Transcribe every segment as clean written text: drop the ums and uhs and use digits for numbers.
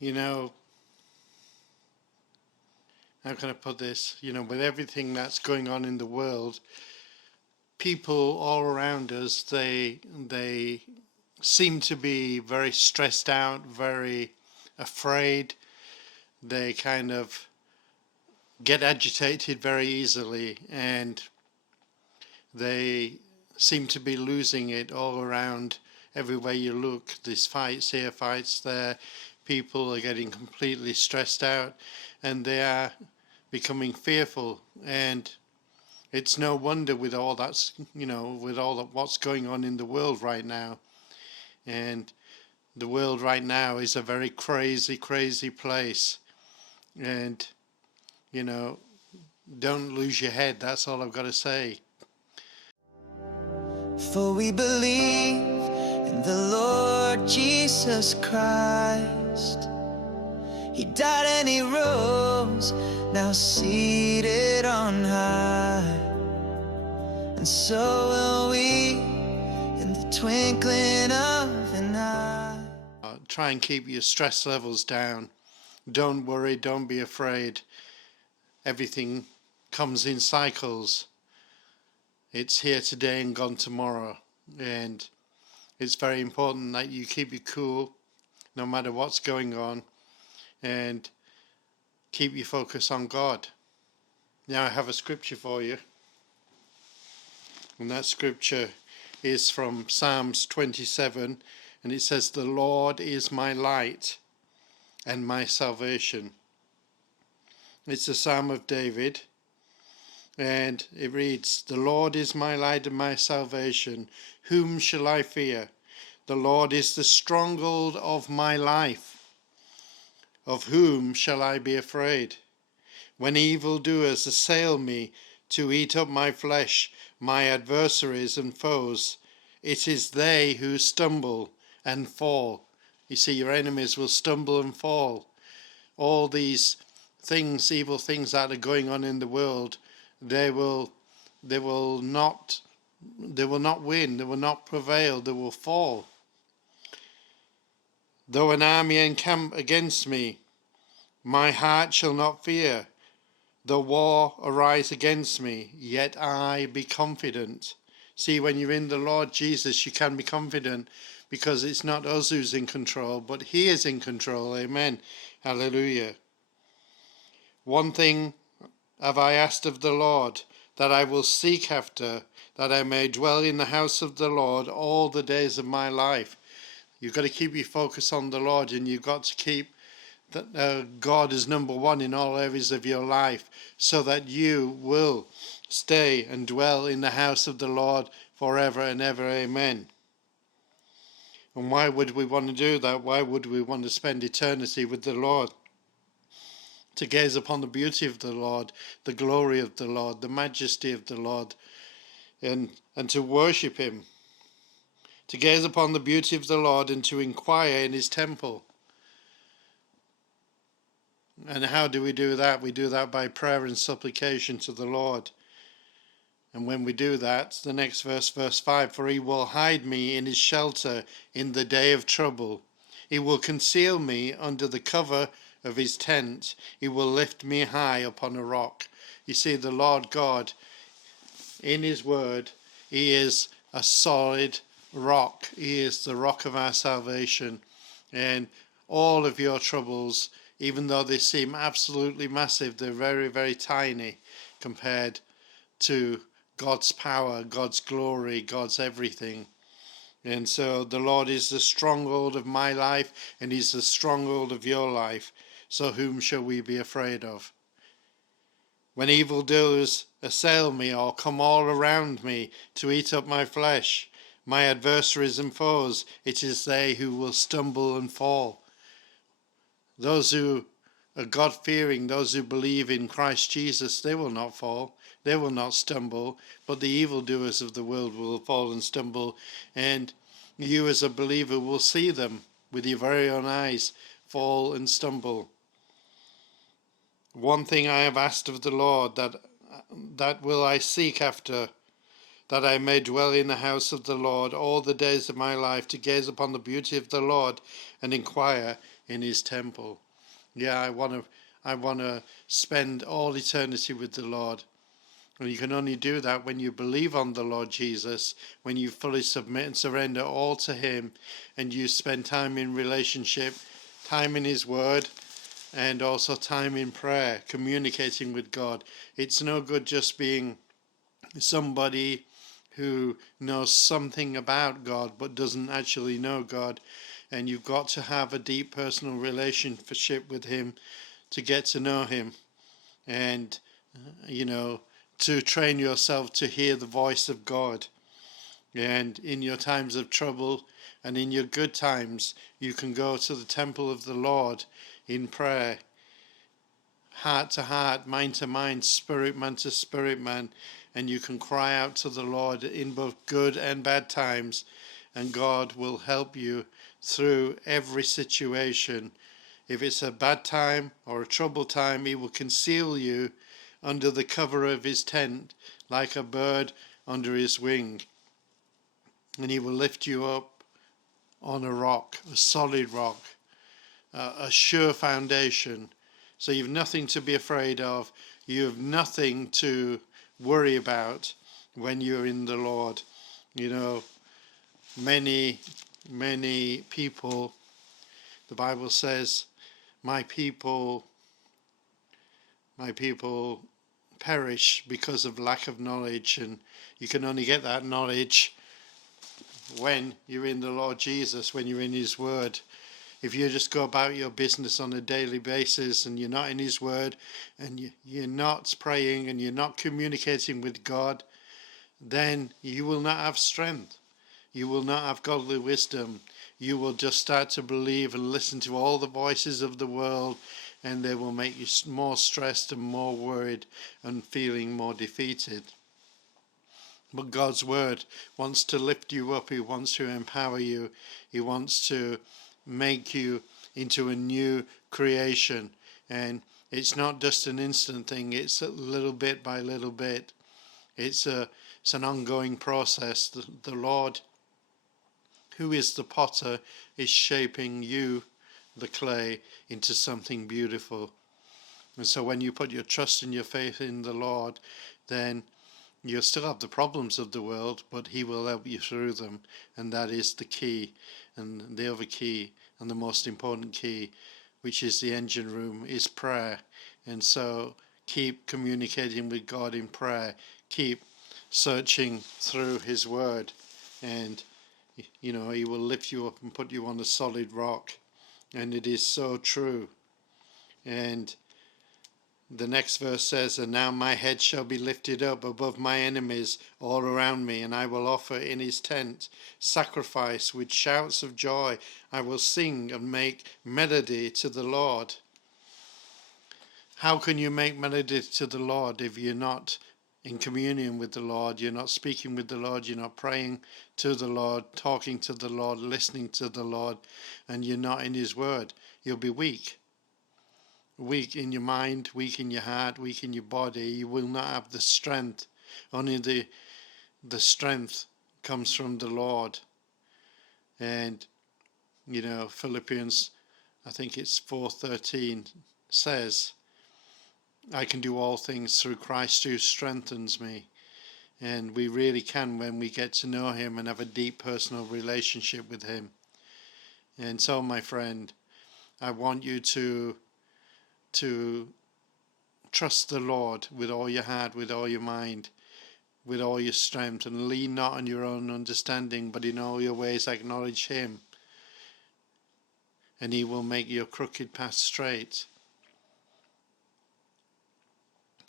You know, how can I put this? With everything that's going on in the world, people all around us, they seem to be very stressed out, very afraid. They kind of get agitated very easily, and they seem to be losing it all around. Everywhere you look, there's fights here, fights there. People are getting completely stressed out, and they are becoming fearful. And it's no wonder with all that's, with all of what's going on in the world right now. And the world right now is a very crazy, crazy place. And, don't lose your head. That's all I've got to say. For we believe in the Lord Jesus Christ. He died and he rose, now seated on high. And so will we in the twinkling of an eye. Try and keep your stress levels down. Don't worry, don't be afraid. Everything comes in cycles. It's here today and gone tomorrow. And it's very important that you keep it cool no matter what's going on, and keep your focus on God. Now I have a scripture for you. And that scripture is from Psalms 27, and it says, "The Lord is my light and my salvation." It's a Psalm of David, and it reads, "The Lord is my light and my salvation. Whom shall I fear? The Lord is the stronghold of my life. Of whom shall I be afraid? When evildoers assail me to eat up my flesh, my adversaries and foes, it is they who stumble and fall." You see, your enemies will stumble and fall. All these things, evil things that are going on in the world, they will not win, they will not prevail, they will fall. "Though an army encamp against me, my heart shall not fear. Though war arise against me, yet I be confident." See, when you're in the Lord Jesus, you can be confident, because it's not us who's in control, but He is in control. Amen. Hallelujah. "One thing have I asked of the Lord, that I will seek after, that I may dwell in the house of the Lord all the days of my life." You've got to keep your focus on the Lord, and you've got to keep God as number one in all areas of your life, so that you will stay and dwell in the house of the Lord forever and ever. Amen. And why would we want to do that? Why would we want to spend eternity with the Lord? To gaze upon the beauty of the Lord, the glory of the Lord, the majesty of the Lord, and to worship Him. To gaze upon the beauty of the Lord and to inquire in His temple. And how do we do that? We do that by prayer and supplication to the Lord. And when we do that, the next verse, verse 5, "For He will hide me in His shelter in the day of trouble. He will conceal me under the cover of His tent. He will lift me high upon a rock." You see, the Lord God, in His word, He is a solid rock. He is the rock of our salvation. And all of your troubles, even though they seem absolutely massive, they're very, very tiny compared to God's power, God's glory, God's everything. And so the Lord is the stronghold of my life, and He's the stronghold of your life. So whom shall we be afraid of? "When evildoers assail me, or come all around me to eat up my flesh, my adversaries and foes, it is they who will stumble and fall." Those who are God-fearing, those who believe in Christ Jesus, they will not fall, they will not stumble, but the evildoers of the world will fall and stumble, and you as a believer will see them with your very own eyes fall and stumble. "One thing I have asked of the Lord, that will I seek after, that I may dwell in the house of the Lord all the days of my life, to gaze upon the beauty of the Lord and inquire in his temple. Yeah, I want to spend all eternity with the Lord. And you can only do that when you believe on the Lord Jesus, when you fully submit and surrender all to him, and you spend time in relationship, time in his word, and also time in prayer, communicating with God. It's no good just being somebody who knows something about God but doesn't actually know God. And you've got to have a deep personal relationship with him to get to know him, and to train yourself to hear the voice of God. And in your times of trouble and in your good times, you can go to the temple of the Lord in prayer, heart to heart, mind to mind, spirit man to spirit man, and you can cry out to the Lord in both good and bad times, and God will help you through every situation. If it's a bad time or a troubled time, he will conceal you under the cover of his tent like a bird under his wing, and he will lift you up on a rock, a solid rock, a sure foundation. So you've nothing to be afraid of. You have nothing to worry about when you're in the Lord. Many people, the Bible says, my people perish because of lack of knowledge. And you can only get that knowledge when you're in the Lord Jesus, when you're in his word. If you just go about your business on a daily basis and you're not in his word, and you're not praying and you're not communicating with God, then you will not have strength. You will not have godly wisdom. You will just start to believe and listen to all the voices of the world, and they will make you more stressed and more worried and feeling more defeated. But God's word wants to lift you up. He wants to empower you. He wants to make you into a new creation. And it's not just an instant thing. It's a little bit by little bit. It's an ongoing process. The Lord, who is the potter, is shaping you, the clay, into something beautiful. And so when you put your trust and your faith in the Lord, then you'll still have the problems of the world, but he will help you through them. And that is the key. And the other key, and the most important key, which is the engine room, is prayer. And so keep communicating with God in prayer. Keep searching through his word. And, he will lift you up and put you on a solid rock. And it is so true. And the next verse says, and now my head shall be lifted up above my enemies all around me, and I will offer in his tent sacrifice with shouts of joy. I will sing and make melody to the Lord. How can you make melody to the Lord if you're not in communion with the Lord? You're not speaking with the Lord. You're not praying to the Lord, talking to the Lord, listening to the Lord, and you're not in his word. You'll be weak. Weak in your mind, weak in your heart, weak in your body. You will not have the strength. Only the strength comes from the Lord. And Philippians, I think it's 4:13, says, I can do all things through Christ who strengthens me. And we really can when we get to know him and have a deep personal relationship with him. And so, my friend, I want you to trust the Lord with all your heart, with all your mind, with all your strength, and lean not on your own understanding, but in all your ways acknowledge him, and he will make your crooked path straight.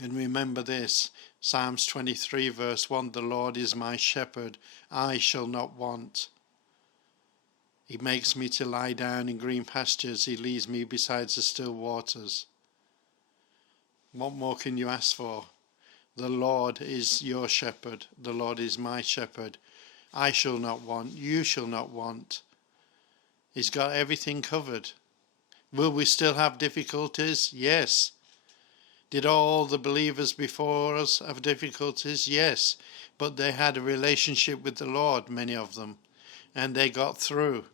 And remember this, Psalms 23 verse 1, the Lord is my shepherd, I shall not want. He makes me to lie down in green pastures, he leads me beside the still waters. What more can you ask for? The Lord is your shepherd. The Lord is my shepherd. I shall not want. You shall not want. He's got everything covered. Will we still have difficulties? Yes. Did all the believers before us have difficulties? Yes. But they had a relationship with the Lord, many of them, and they got through.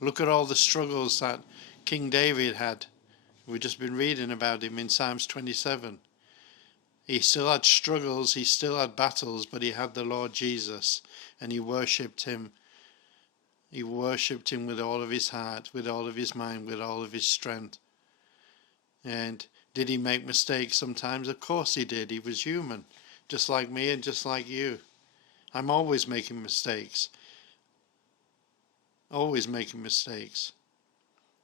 Look at all the struggles that King David had. We've just been reading about him in Psalms 27. He still had struggles, he still had battles, but he had the Lord Jesus, and he worshipped him. He worshipped him with all of his heart, with all of his mind, with all of his strength. And did he make mistakes sometimes? Of course he did. He was human, just like me and just like you. I'm always making mistakes. Always making mistakes.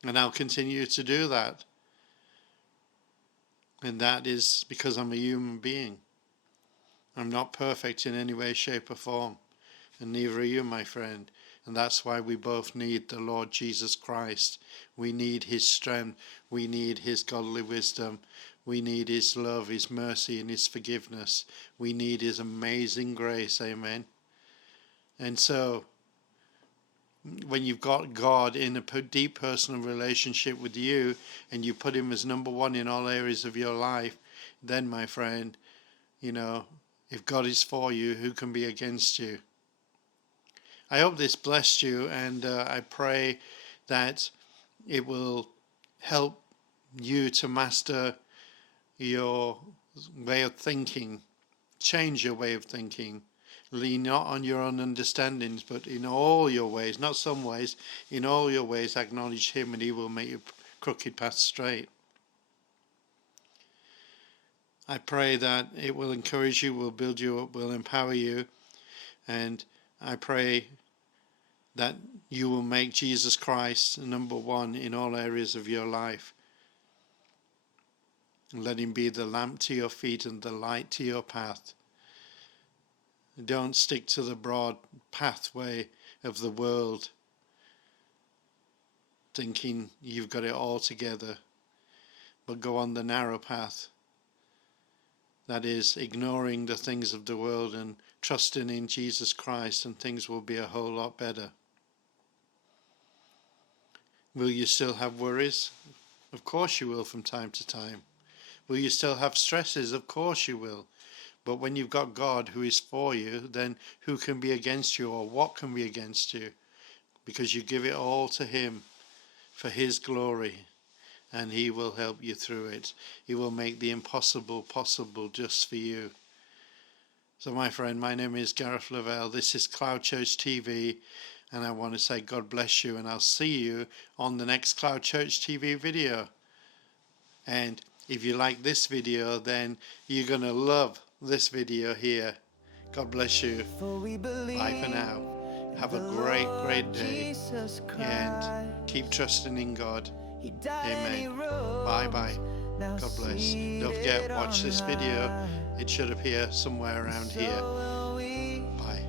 And I'll continue to do that. And that is because I'm a human being. I'm not perfect in any way, shape or form. And neither are you, my friend. And that's why we both need the Lord Jesus Christ. We need his strength. We need his godly wisdom. We need his love, his mercy, and his forgiveness. We need his amazing grace. Amen. And so, when you've got God in a deep personal relationship with you, and you put him as number one in all areas of your life, then, my friend, if God is for you, who can be against you? I hope this blessed you, and I pray that it will help you to master your way of thinking, change your way of thinking. Lean not on your own understandings, but in all your ways, not some ways, in all your ways acknowledge him, and he will make your crooked path straight. I pray that it will encourage you, will build you up, will empower you, and I pray that you will make Jesus Christ number one in all areas of your life. Let him be the lamp to your feet and the light to your path. Don't stick to the broad pathway of the world, thinking you've got it all together, but go on the narrow path. That is, ignoring the things of the world and trusting in Jesus Christ, and things will be a whole lot better. Will you still have worries? Of course you will from time to time. Will you still have stresses? Of course you will. But when you've got God who is for you, then who can be against you, or what can be against you? Because you give it all to him for his glory, and he will help you through it. He will make the impossible possible just for you. So my friend, my name is Gareth Lavell. This is CloudChurch TV, and I want to say God bless you, and I'll see you on the next CloudChurch TV video. And if you like this video, then you're going to love this video here. God bless you. Bye for now. Have a great day, and keep trusting in God. Amen. Bye. God bless. Don't forget, watch this video. It should appear somewhere around here. Bye.